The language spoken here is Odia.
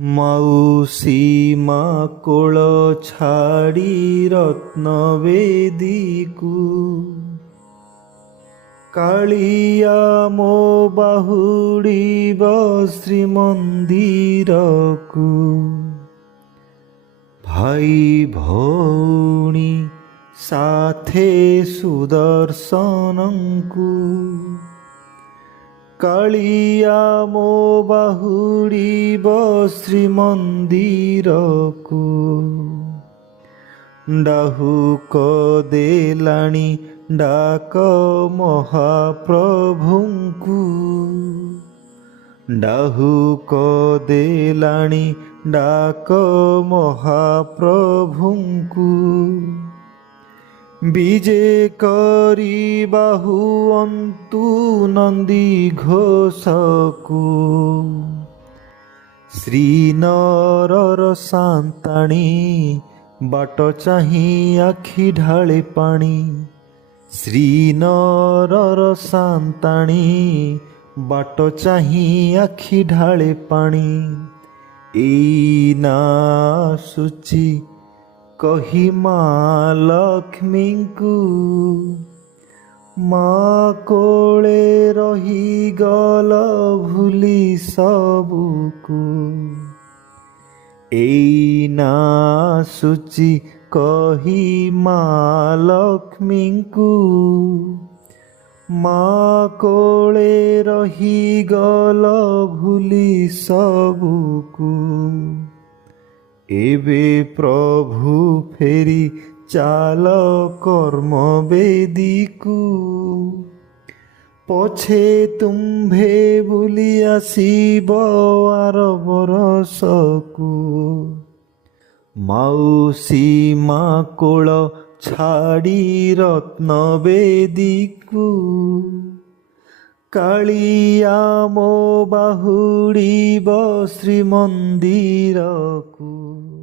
ମାଉସୀ ମା କୋଳ ଛାଡ଼ି ରତ୍ନବେଦୀକୁ କାଳିଆ ମୋ ବାହୁଡ଼ିବ ଶ୍ରୀମନ୍ଦିରକୁ। ଭାଇ ଭଉଣୀ ସାଥେ ସୁଦର୍ଶନଙ୍କୁ କାଳିଆ ମୋ ବାହୁଡ଼ିବ ଶ୍ରୀମନ୍ଦିରକୁ। ଡାହୁକ ଦେଲାଣି ଡାକ ମହାପ୍ରଭୁଙ୍କୁ, ଡାହୁକ ଦେଲାଣି ଡାକ ମହାପ୍ରଭୁଙ୍କୁ। ବିଜେ କରି ବାହୁଅନ୍ତୁ ନନ୍ଦିଘୋଷକୁ। ଶ୍ରୀନରର ସାନ୍ତାଣୀ ବାଟ ଚାହିଁ ଆଖି ଢାଳେ ପାଣି। ଶ୍ରୀନରର ସାନ୍ତାଣୀ ବାଟ ଚାହିଁ ଆଖି ଢାଳେ ପାଣି। ଏଇନା ଆସୁଛି କହି ମା ଲକ୍ଷ୍ମୀଙ୍କୁ, ମା କୋଳେ ରହିଗଲ ଭୁଲି ସବୁକୁ। ଏଇନା ଆସୁଛି କହି ମା ଲକ୍ଷ୍ମୀଙ୍କୁ, ମା କୋଳେ ରହିଗଲ ଭୁଲି ସବୁକୁ। ଏବେ ପ୍ରଭୁ ଫେରି ଚାଲ କର୍ମବେଦୀକୁ। ପଛେ ତୁମ୍ଭେ ବୁଲି ଆସିବ ଆର ବରଷକୁ। ମାଉସୀ ମା କୋଳ ଛାଡ଼ି ରତ୍ନବେଦୀକୁ କାଳିଆ ମୋ ବାହୁଡ଼ିବ ଶ୍ରୀମନ୍ଦିରକୁ।